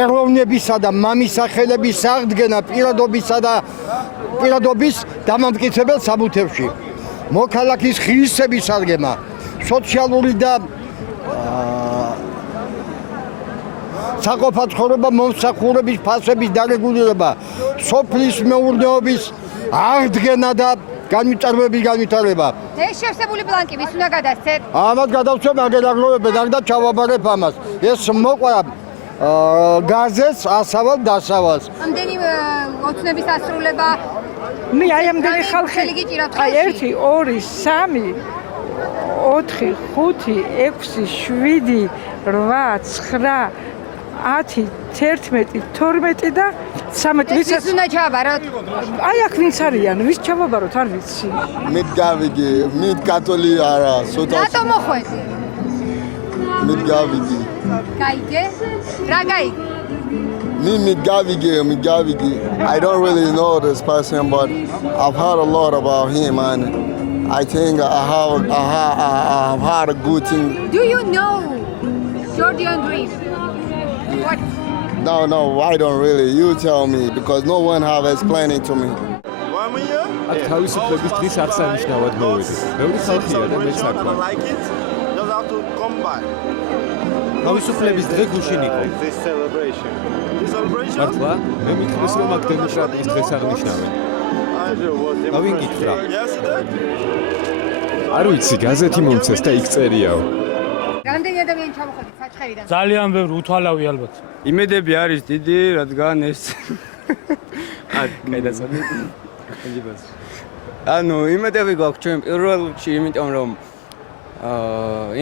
ეროვნებისა და მამისახელების აღდგენა პირადობის დამამტკიცებელ საბუთებში. მოქალაქის ღირსების აღდგენა, სოციალური და საყოფა ცხოვრება მომსახურების ფასების დარეგულირება, სოფლის მეურნეობის აღდგენა და განვითარების განვითარება. ეს შევსებული ბლანკი ვის უნდა გადასცეთ? ამათ გადავცემ აგერაგროვებენ და ჩავაბარებ ამას. ეს მოყვა გაზეთს ასავალ დასავალს. ამდენი ოცნების ასრულება მე აი ამდენი ხალხი ხელი გიჭირავთ აი 1 2 3 4 5 6 7 8 9 10 11 12 და 13 ვის უნდა ჩავაბაროთ? აი აქ ვინც არიან ვის ჩავაბაროთ არ ვიცი მით გავიგე მით კათოლი არა სოთა რატომ მოხვედი? მით გავიგე გაიგე? რა გაიგე? მით გავიგე I don't really know this person but I've heard a lot about him and I think I have had a good thing. Do you know Jordan Dream? What? No, I don't really. You tell me because no one have explained it to me. აქ თავისუფლების დღის არც აღნიშნავად მოვედი. ბევრი ხალხია და მეც აქ ვარ. თავისუფლების დღე გუშინ იყო. მართლა? მე მითხრეს რომ აქ დემოკრატიის დღეს აღნიშნავენ. ვინ გითხრა? არ ვიცი, გაზეთი მომცეს და იქ წერიაო. რამდენი ადამიანი ჩამოხვედით საჩხერიდან? ძალიან ბევრი უთვალავი ალბათ. იმედები არის დიდი, რადგან ეს კაიდასწორდი. ანუ იმედები გვაქვს ჩვენ პირველ რიგში, იმიტომ რომ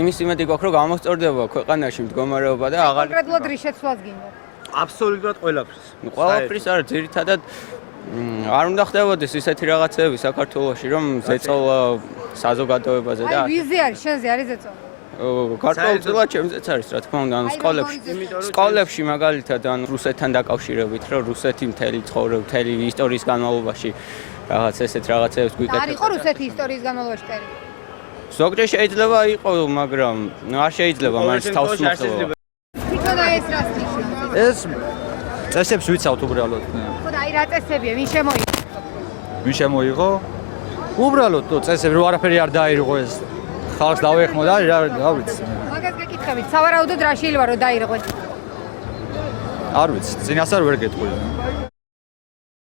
იმის იმედი გვაქვს რომ გამოსწორდება ქვეყანაში მდგომარეობა და აღარ კონკრეტულად რის შეცვლას გინდა? აბსოლუტურად ყველაფრის. ყველაფრის არის ძირითადად არ უნდა ხდებოდეს ისეთი რაღაცები საქართველოში რომ ზეწოლა საზოგადოებაზე და აი ვიზე არის შენზე არის ზეწოლა? გარკვეულწილად ჩემზეც არის რა თქმა უნდა ანუ სკოლებში მაგალითად ანუ რუსეთთან დაკავშირებით რომ რუსეთი მთელი ცხოვრება მთელი ისტორიის განმავლობაში რაღაც ესეთ რაღაცებს გვიკეთებს. არ იყო რუსეთი ისტორიის განმავლობაში ტერი? ზოგჯერ შეიძლება იყო მაგრამ არ შეიძლება მაინც თავს მოხდება. თვითონ ეს რას ნიშნავს? ეს წესებს ვიცავთ უბრალოდ. ხო და აი რა წესებია ვინ შემოიღო? ვინ შემოიღო? უბრალოდ წესები რომ არაფერი არ დაირღო ეს ხალხს დავეხმო და რა ვიცი. მაგას გეკითხებით, სავარაუდოდ რა შეიძლება რომ დაირღვეთ? არ ვიცი, წინასწარ ვერ გეტყვი.